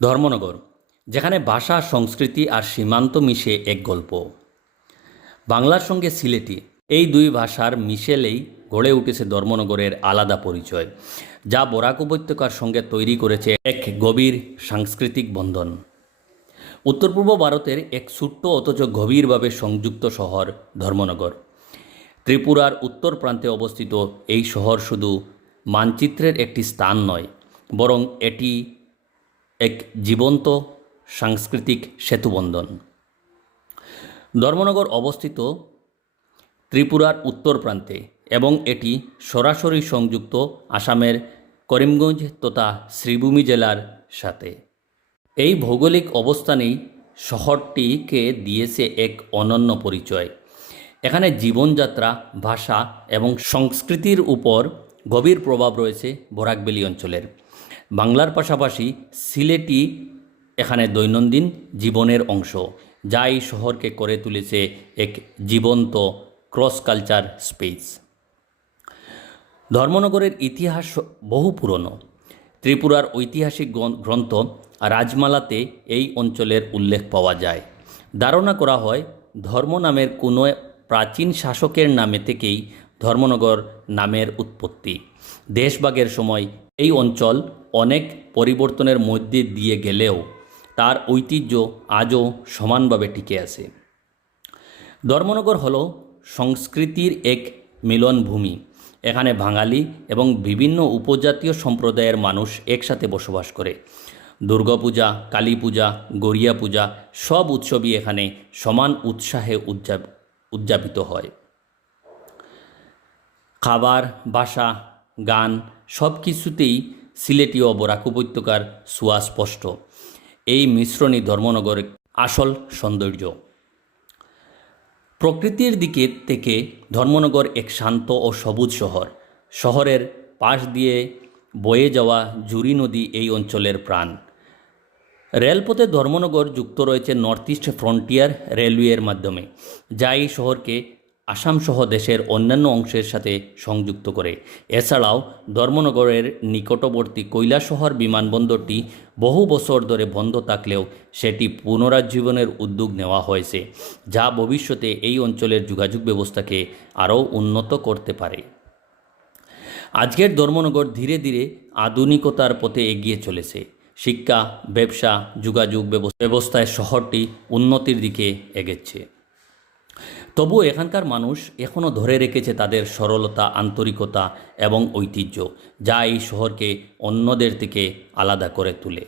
ধর্মনগর, যেখানে ভাষা, সংস্কৃতি আর সীমান্ত মিশে এক গল্প। বাংলার সঙ্গে সিলেটি, এই দুই ভাষার মিশেলেই গড়ে উঠেছে ধর্মনগরের আলাদা পরিচয়, যা বরাক উপত্যকার সঙ্গে তৈরি করেছে এক গভীর সাংস্কৃতিক বন্ধন। উত্তর পূর্ব ভারতের এক ছোট্ট অথচ গভীরভাবে সংযুক্ত শহর ধর্মনগর। ত্রিপুরার উত্তর প্রান্তে অবস্থিত এই শহর শুধু মানচিত্রের একটি স্থান নয়, বরং এটি এক জীবন্ত সাংস্কৃতিক সেতুবন্ধন। ধর্মনগর অবস্থিত ত্রিপুরার উত্তর প্রান্তে এবং এটি সরাসরি সংযুক্ত আসামের করিমগঞ্জ তথা শ্রীভূমি জেলার সাথে। এই ভৌগোলিক অবস্থানেই শহরটিকে দিয়েছে এক অনন্য পরিচয়। এখানে জীবনযাত্রা, ভাষা এবং সংস্কৃতির উপর গভীর প্রভাব রয়েছে বরাকভ্যালি অঞ্চলের। বাংলার পাশাপাশি সিলেটি এখানে দৈনন্দিন জীবনের অংশ, যা এই শহরকে করে তুলেছে এক জীবন্ত ক্রস কালচার স্পেস। ধর্মনগরের ইতিহাস বহু পুরনো। ত্রিপুরার ঐতিহাসিক গ্রন্থ রাজমালাতে এই অঞ্চলের উল্লেখ পাওয়া যায়। ধারণা করা হয় ধর্ম নামের কোনো প্রাচীন শাসকের নামে থেকেই ধর্মনগর নামের উৎপত্তি। দেশভাগের সময় এই অঞ্চল অনেক পরিবর্তনের মধ্যে দিয়ে গেলেও তার ঐতিহ্য আজও সমানভাবে টিকে আছে। ধর্মনগর হল সংস্কৃতির এক মিলনভূমি। এখানে বাঙালি এবং বিভিন্ন উপজাতীয় সম্প্রদায়ের মানুষ একসাথে বসবাস করে। দুর্গাপূজা, কালী পূজা, গড়িয়া পূজা সব উৎসবই এখানে সমান উৎসাহে উদযাপিত হয়। খাবার, ভাষা, গান সব কিছুতেই সিলেটি ও বরাক উপত্যকার ছোঁয়া স্পষ্ট। এই মিশ্রণই ধর্মনগরের আসল সৌন্দর্য। প্রকৃতির দিকে থেকে ধর্মনগর এক শান্ত ও সবুজ শহর। শহরের পাশ দিয়ে বয়ে যাওয়া জুরি নদী এই অঞ্চলের প্রাণ। রেলপথে ধর্মনগর যুক্ত রয়েছে নর্থ ইস্ট ফ্রন্টিয়ার রেলওয়ের মাধ্যমে, যা এই শহরকে আসাম সহ দেশের অন্যান্য অংশের সাথে সংযুক্ত করে। এছাড়াও ধর্মনগরের নিকটবর্তী কৈলাসহর বিমানবন্দরটি বহু বছর ধরে বন্ধ থাকলেও সেটি পুনরুজ্জীবনের উদ্যোগ নেওয়া হয়েছে, যা ভবিষ্যতে এই অঞ্চলের যোগাযোগ ব্যবস্থাকে আরও উন্নত করতে পারে। আজকের ধর্মনগর ধীরে ধীরে আধুনিকতার পথে এগিয়ে চলেছে। শিক্ষা, ব্যবসা, যোগাযোগ ব্যবস্থায় শহরটি উন্নতির দিকে এগোচ্ছে। তবুও এখানকার মানুষ এখনও ধরে রেখেছে তাদের সরলতা, আন্তরিকতা এবং ঐতিহ্য, যা এই শহরকে অন্যদের থেকে আলাদা করে তোলে।